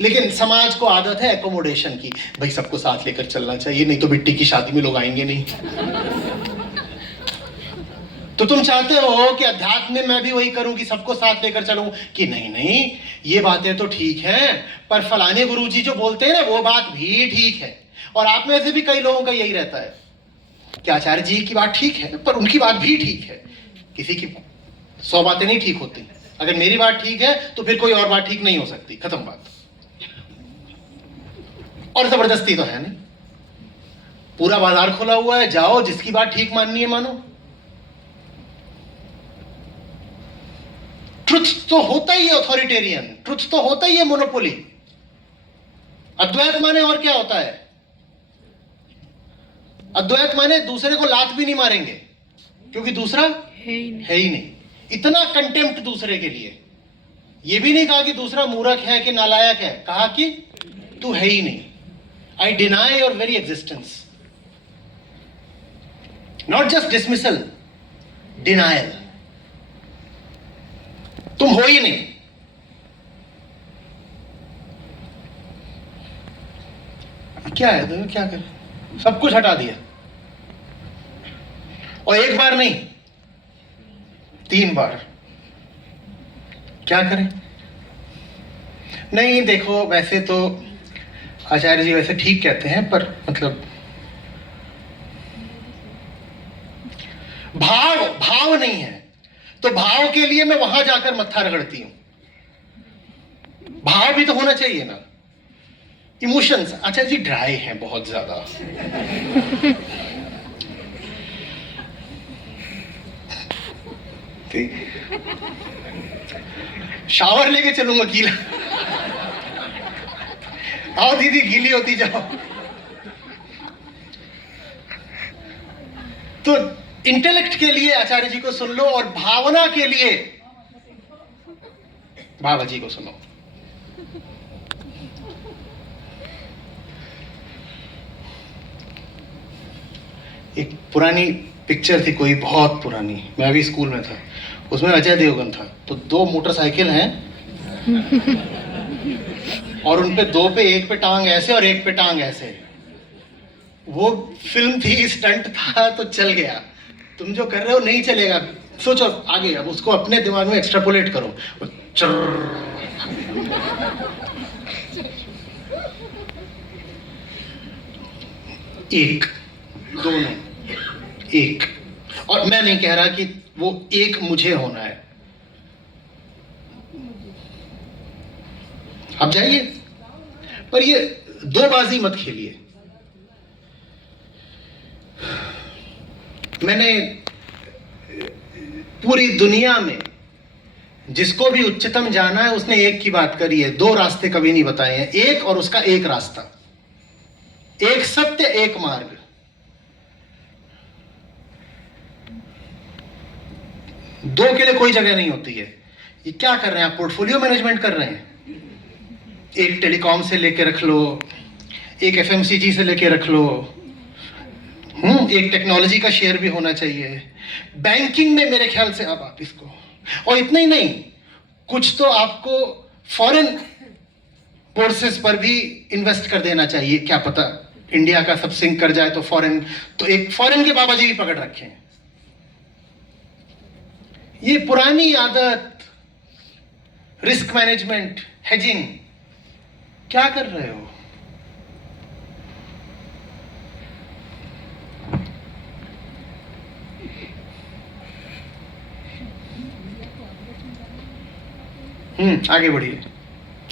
लेकिन समाज को आदत है एकोमोडेशन की, भाई सबको साथ लेकर चलना चाहिए, नहीं तो बिट्टी की शादी में लोग आएंगे नहीं। तो तुम चाहते हो कि अध्यात्म में मैं भी वही करूं कि सबको साथ लेकर चलूं, कि नहीं नहीं ये बातें तो ठीक हैं, पर फलाने गुरुजी जो बोलते हैं ना वो बात भी ठीक है। और आप में से भी कई लोगों का यही रहता है कि आचार्य जी की बात ठीक है पर उनकी बात भी ठीक है। किसी की 100 बातें नहीं ठीक होती, अगर मेरी बात ठीक है तो फिर कोई और बात ठीक नहीं हो सकती, खत्म बात। और जबरदस्ती तो है नहीं, पूरा बाजार खुला हुआ है, जाओ जिसकी बात ठीक माननी है मानो। ट्रुथ तो होता ही है ऑथोरिटेरियन, ट्रुथ तो होता ही है मोनोपोली। अद्वैत माने और क्या होता है? अद्वैत माने दूसरे को लात भी नहीं मारेंगे क्योंकि दूसरा है ही नहीं। इतना कंटेम्प्ट दूसरे के लिए। यह भी नहीं कहा कि दूसरा मूर्ख है कि नालायक है, कहा कि तू है ही नहीं। I deny your very existence, not just dismissal, denial. तुम हो ही नहीं। क्या है तो क्या कर, सब कुछ हटा दिया और एक बार नहीं 3 बार। क्या करें? नहीं देखो वैसे तो आचार्य जी वैसे ठीक कहते हैं, पर मतलब भाव नहीं है तो भाव के लिए मैं वहां जाकर मत्था रगड़ती हूं। भाव भी तो होना चाहिए ना। इमोशंस आचार्य जी ड्राई हैं बहुत ज्यादा। शावर लेके चलूंगा गीला। आओ दीदी गीली होती जाओ। तो इंटेलेक्ट के लिए आचार्य जी को सुन लो और भावना के लिए बाबा जी को सुनो। एक पुरानी पिक्चर थी कोई, बहुत पुरानी, मैं अभी स्कूल में था, उसमें अजय देवगन था। तो 2 मोटरसाइकिल हैं और उनपे 2 पे, एक पे टांग ऐसे और एक पे टांग ऐसे। वो फिल्म थी, स्टंट था तो चल गया। तुम जो कर रहे हो नहीं चलेगा, सोचो आगे, अब उसको अपने दिमाग में एक्सट्रापोलेट करो। एक, दोनों, एक। और मैं नहीं कह रहा कि वो एक मुझे होना है। आप जाइए, पर ये 2 बाजी मत खेलिए। मैंने पूरी दुनिया में जिसको भी उच्चतम जाना है उसने एक की बात करी है, 2 रास्ते कभी नहीं बताए हैं, एक और उसका एक रास्ता, एक सत्य एक मार्ग। दो के लिए कोई जगह नहीं होती है। ये क्या कर रहे हैं आप? पोर्टफोलियो मैनेजमेंट कर रहे हैं। एक टेलीकॉम से लेके रख लो, एक एफएमसीजी से लेके रख लो, एक टेक्नोलॉजी का शेयर भी होना चाहिए। बैंकिंग में मेरे ख्याल से अब आप इसको, और इतना ही नहीं, कुछ तो आपको फॉरेन कोर्सेज पर भी इन्वेस्ट कर देना चाहिए। क्या पता इंडिया का सब सिंक कर जाए तो फॉरेन, तो एक फॉरेन के बाबा जी भी पकड़ रखे हैं। ये पुरानी आदत, रिस्क मैनेजमेंट, हेजिंग, क्या कर रहे हो? आगे बढ़िए।